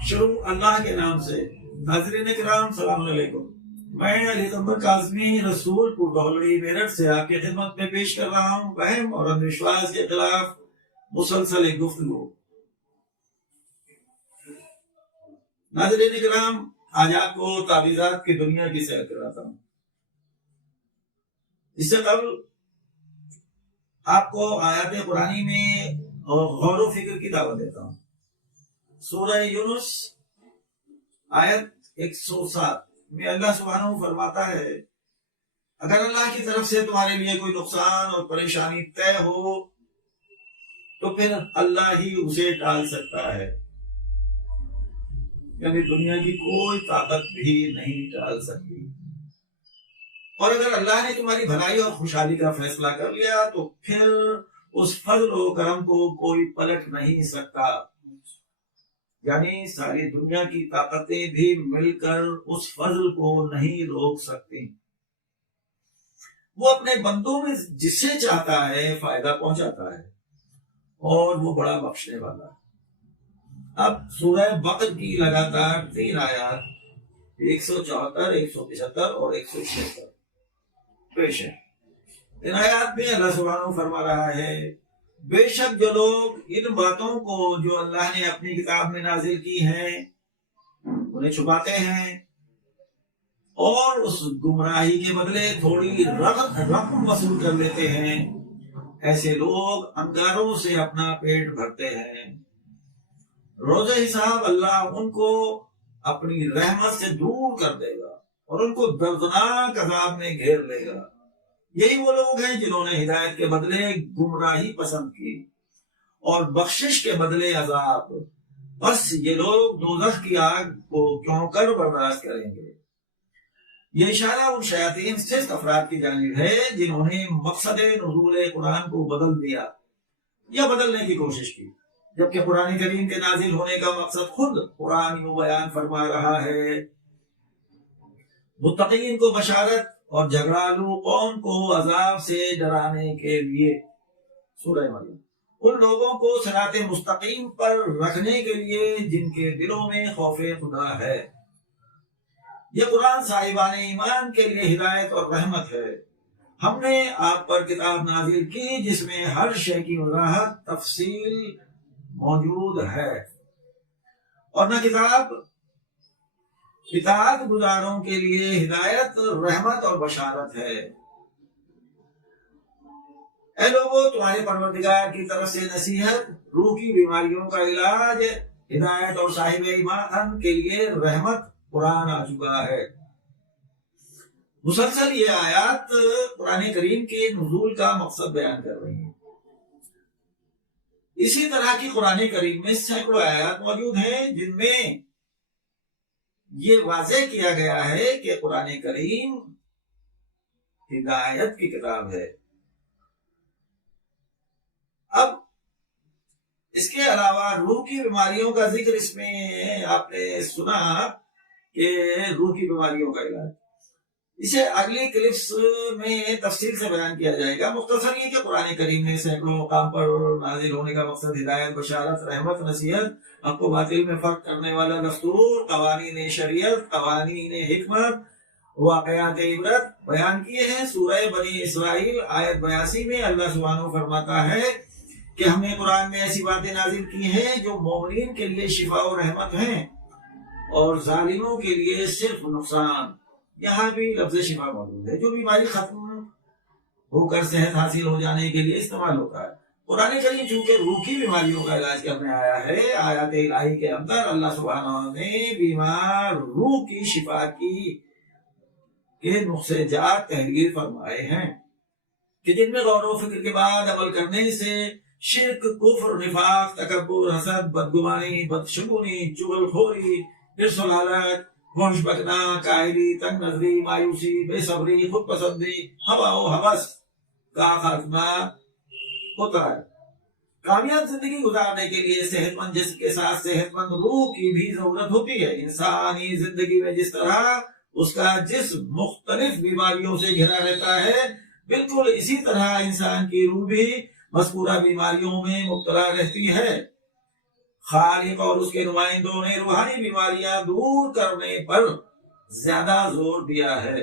شروع اللہ کے نام سے۔ ناظرین کرام السلام علیکم، میں علی اکبر کاظمی رسول پور دولڑی میرٹھ سے آپ کی خدمت میں پیش کر رہا ہوں وہم اور اندھ وشواس کے خلاف مسلسل ایک گفتگو۔ ناظرین کرام، آج آپ کو تعویذات کی دنیا کی سیر کراتا ہوں۔ اس سے قبل آپ کو آیات قرآنی میں غور و فکر کی دعوت دیتا ہوں۔ سورہ یونس آیت 107 میں اللہ سبحانہ فرماتا ہے، اگر اللہ کی طرف سے تمہارے لیے کوئی نقصان اور پریشانی طے ہو تو پھر اللہ ہی اسے ٹال سکتا ہے، یعنی دنیا کی کوئی طاقت بھی نہیں ٹال سکتی۔ اور اگر اللہ نے تمہاری بھلائی اور خوشحالی کا فیصلہ کر لیا تو پھر اس فضل و کرم کو کوئی پلٹ نہیں سکتا، یعنی ساری دنیا کی طاقتیں بھی مل کر اس فضل کو نہیں روک سکتی۔ وہ اپنے بندوں میں جسے چاہتا ہے فائدہ پہنچاتا ہے اور وہ بڑا بخشنے والا ہے۔ اب سورہ بقرہ کی لگاتار 3 آیات 174، 175 اور 176 پیش ہے۔ ان آیات میں اللہ سبحانہ فرما رہا ہے، بے شک جو لوگ ان باتوں کو جو اللہ نے اپنی کتاب میں نازل کی ہیں انہیں چھپاتے ہیں اور اس گمراہی کے بدلے تھوڑی رقم وصول کر لیتے ہیں، ایسے لوگ انگاروں سے اپنا پیٹ بھرتے ہیں۔ روز حساب اللہ ان کو اپنی رحمت سے دور کر دے گا اور ان کو دردناک عذاب میں گھیر لے گا۔ یہی وہ لوگ ہیں جنہوں نے ہدایت کے بدلے گمراہی پسند کی اور بخشش کے بدلے عذاب، بس یہ لوگ دوزخ کی آگ کو کیوں کر برداشت کریں گے۔ یہ اشارہ ان شیاطین سست افراد کی جانب ہے جنہوں نے مقصد نزول قرآن کو بدل دیا یا بدلنے کی کوشش کی، جبکہ قرآن کریم کے نازل ہونے کا مقصد خود قرآن یوں بیان فرما رہا ہے۔ متقین کو بشارت اور جھگڑالو قوم کو عذاب سے ڈرانے کے لیے، سورہ مریم، ان لوگوں کو صراط مستقیم پر رکھنے کے لیے جن کے دلوں میں خوف خدا ہے۔ یہ قرآن صاحبان ایمان کے لیے ہدایت اور رحمت ہے۔ ہم نے آپ پر کتاب نازل کی جس میں ہر شے کی وضاحت تفصیل موجود ہے، اور نہ کتاب اطاعت گزاروں کے لیے ہدایت، رحمت اور بشارت ہے۔ اے لوگو، تمہارے پروردگار کی طرف سے نصیحت، روح کی بیماریوں کا علاج، ہدایت اور صاحب ایمان کے لیے رحمت قرآن آ چکا ہے۔ مسلسل یہ آیات قرآن کریم کے نزول کا مقصد بیان کر رہی ہیں۔ اسی طرح کی قرآن کریم میں سینکڑوں آیات موجود ہیں جن میں یہ واضح کیا گیا ہے کہ قرآن کریم ہدایت کی کتاب ہے۔ اب اس کے علاوہ روح کی بیماریوں کا ذکر اس میں آپ نے سنا کہ روح کی بیماریوں کا علاج، اسے اگلی کلپس میں تفصیل سے بیان کیا جائے گا۔ مختصر یہ کہ قرآن کریم میں سینکڑوں مقام پر نازل ہونے کا مقصد ہدایت، بشارت، رحمت، نصیحت، حق و باطل میں فرق کرنے والا دستور، قوانین شریعت، قوانین حکمت، واقعات عبرت بیان کیے ہیں۔ سورہ بنی اسرائیل آیت 82 میں اللہ سبحانہ فرماتا ہے کہ ہم نے قرآن میں ایسی باتیں نازل کی ہیں جو مومنین کے لیے شفا و رحمت ہیں اور ظالموں کے لیے صرف نقصان۔ یہاں بھی لفظ شفا موجود ہے، جو بیماری ختم ہو کر صحت حاصل ہو جانے کے لیے استعمال ہوتا ہے۔ قرآن کریم چونکہ روح کی بیماریوں کا علاج کرنے آیا ہے، آیات الہی کے اندر اللہ سبحانہ نے بیمار روح کی شفا کے نقصے جات تحریر فرمائے ہیں کہ جن میں غور و فکر کے بعد عمل کرنے سے شرک، کفر، نفاق، تکبر، حسد، بدگمانی، بدشگونی، چغلخوری، حرص و لالچ، ہوش بکنا، کاہلی، تنگ نظری، مایوسی، بے صبری، خود پسندی، ہوا و ہوس کا خاتمہ ہوتا ہے۔ کامیاب زندگی گزارنے کے لیے صحت مند جسم کے ساتھ صحت مند روح کی بھی ضرورت ہوتی ہے۔ انسانی زندگی میں جس طرح اس کا جسم مختلف بیماریوں سے گھرا رہتا ہے، بالکل اسی طرح انسان کی روح بھی مذکورہ بیماریوں میں مبتلا رہتی ہے۔ خالق اور اس کے نمائندوں نے روحانی بیماریاں دور کرنے پر زیادہ زور دیا ہے۔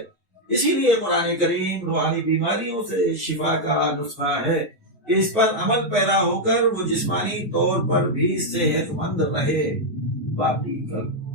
اسی لیے قرآن کریم روحانی بیماریوں سے شفا کا نسخہ ہے کہ اس پر عمل پیرا ہو کر وہ جسمانی طور پر بھی صحت مند رہے۔ باقی کل